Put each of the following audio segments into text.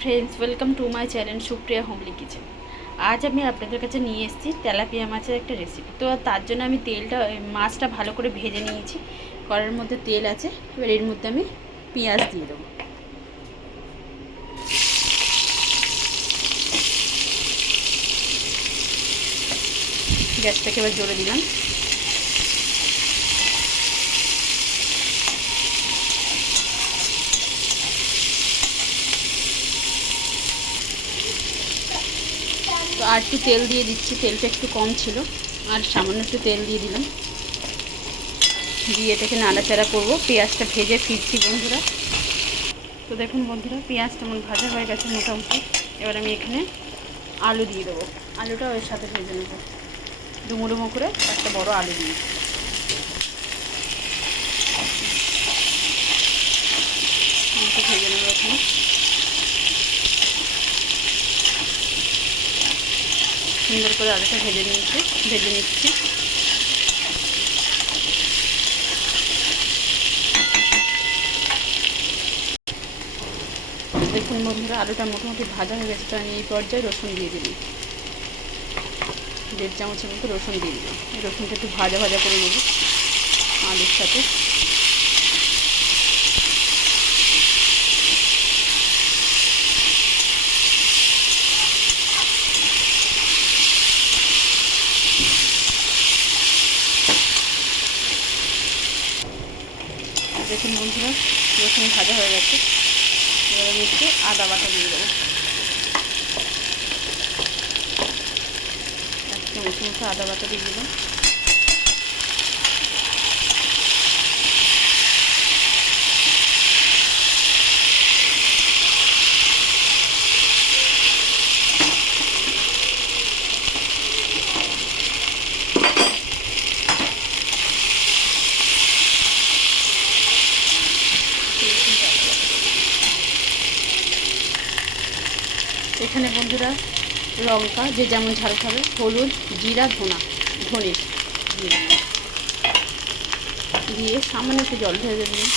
Friends, welcome to my channel Supriya homely kitchen. আজ আমি আপনাদের কাছে নিয়ে এসেছি তেলাপিয়া মাছের একটা রেসিপি। তো তার জন্য আমি মাছটা ভালো করে ভেজে নিয়েছি। কড়াইয়ের মধ্যে তেল আছে, এবার এর মধ্যে আমি পেঁয়াজ দিয়ে দেবো। গ্যাসটাকে এবার জোরে দিলাম। তো আর একটু তেল দিয়ে দিচ্ছি, তেলটা একটু কম ছিল, আর সামান্য একটু তেল দিয়ে দিলাম। দিয়ে এটাকে নাড়াচাড়া করবো। পেঁয়াজটা ভেজে ফিরছি বন্ধুরা। তো দেখুন বন্ধুরা, পেঁয়াজটা আমার ভাজা হয়ে গেছে মোটামুটি। এবার আমি এখানে আলু দিয়ে দেবো। আলুটা ওর সাথে ভেজে নেবো। ডুমো ডুমো করে একটা বড় আলু দিয়ে ভেজে নেবো। এখানে সুন্দর করে আলুটা ভেজে নিচ্ছি। দেখুন বন্ধুরা, আলুটা মোটামুটি ভাজা হয়ে গেছে। তো আমি এই পর্যায়ে রসুন দিয়ে দিলাম। 1.5 চামচের মতো রসুন দিয়ে দিলাম। এই রসুনটা একটু ভাজা ভাজা করে নেব আলুর সাথে। দেখুন বন্ধুরা, রসুন ভাজা হয়ে গেছে। এবার আমি একটু আদা বাটা দিয়ে দেবো। 1 চামচ মতো আদা বাটা দিয়ে দিলাম। এখানে বন্ধুরা লঙ্কা যে যেমন ঝাল খাবে, হলুদ, জিরা, ধনে দিয়ে সামান্য একটু জল ঢেলে দিলাম।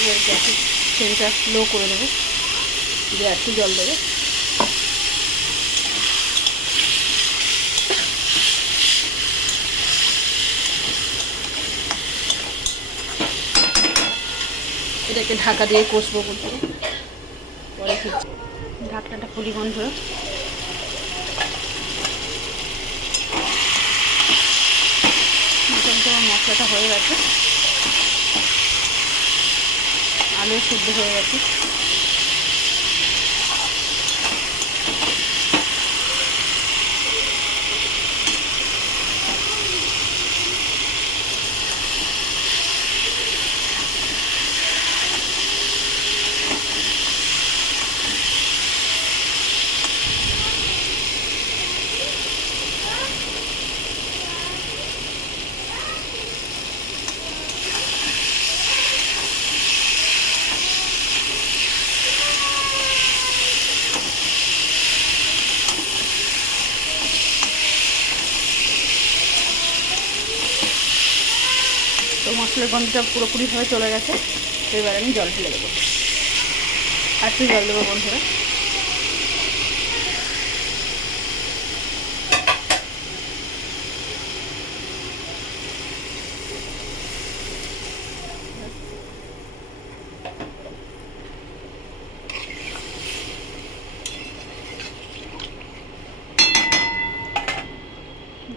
এবার গ্যাসের ফ্লেমটা লো করে দেবো, দিয়ে একটু জল দেবে। এটাকে ঢাকা দিয়ে কষবো বন্ধুরা। পরে ঢাকনাটা খুলি বন্ধুরা। মোটামুটি আমার মশলাটা হয়ে গেছে, আলু সিদ্ধ হয়ে গেছে। তো মশলার গন্ধটা পুরোপুরিভাবে চলে গেছে। তো এবার আমি জল ঢেলে দেবো। আর একটু জল দেবো বন্ধুরা।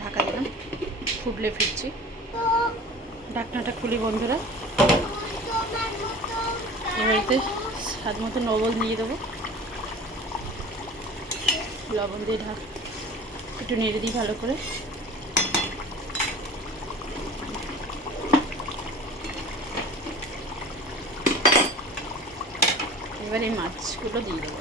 ঢাকা দিলাম, ফুটলে ফিরছি। ঢাকনাটা খুলি বন্ধুরা। এবারে স্বাদ মতো লবণ দিয়ে দেবো। লবণ দিয়ে একটু নেড়ে দিই ভালো করে। এবার এই মাছগুলো দিয়ে দেবো।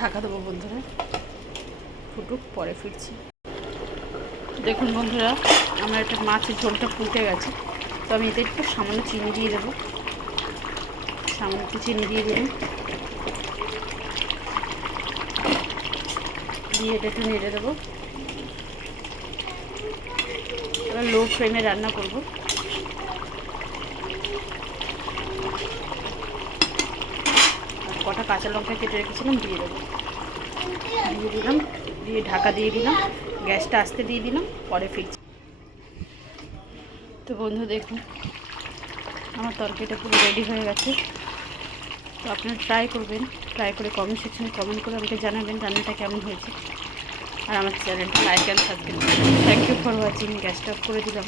ঢাকা দেবো বন্ধুরা, ফুটুক, পরে ফিরছি। দেখুন বন্ধুরা, আমার একটা মাছের ঝোলটা ফুটে গেছে। তো আমি এতে একটু সামান্য চিনি দিয়ে দেবো, সামান্য একটু চিনি দিয়ে দিলাম, দিয়ে এটা একটু নেড়ে দেবো। এবার লো ফ্লেমে রান্না করব। আর কটা কাঁচা লঙ্কা কেটে রেখেছিলাম দিয়ে দেবো, দিয়ে দিলাম, দিয়ে ঢাকা দিয়ে দিলাম, গ্যাসটা আস্তে দিয়ে দিলাম, পরে ফিরছি। তো বন্ধু দেখুন আমার তরকারিটা পুরো রেডি হয়ে গেছে। তো আপনারা ট্রাই করবেন, ট্রাই করে কমেন্ট সেকশনে কমেন্ট করে আমাকে জানাবেন রান্নাটা কেমন হয়েছে। আর আমার চ্যানেলটা লাইক অ্যান্ড সাবস্ক্রাইব করবেন। Thank you for watching. গ্যাসটা অফ করে দিলাম।